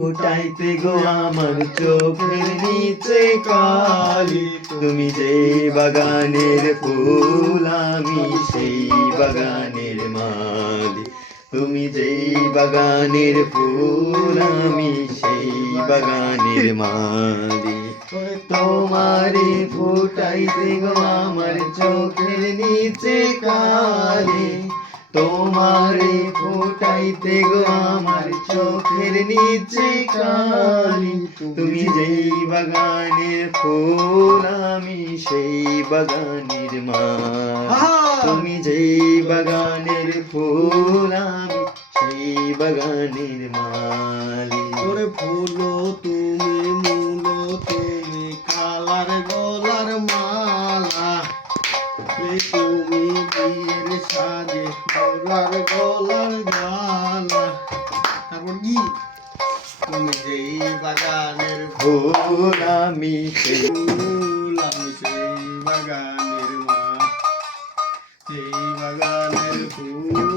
ফুটাইতে গো আমার চোখের নিচে কালি, তুমি যে বাগানের ফুল আমি সেই বাগানের মালি। তুমি যেই বাগানের ফুল আমি সেই বাগানের মালি। তোমারে ফুটাইতে গো আমার চোখের নিচে কালি, তোমারে ফুটাইতে গো আমার চোখের নিচে কালি। তুমি যেই বাগানের ফুল আমি সেই বাগানের মালি। তুমি যেই বাগানের ফুল আমি সেই বাগানের মালি। ওরে ফুলো তুমি মূলো তুমি কালার গলার মালা, তুমি বিয়ের সাজে গলার গলার গালা। তারপর কি তুমি যেই বাগানের ফুল আমি সেই ফুল আমি সেই বাগানের মা, সেই বাগানের ফুল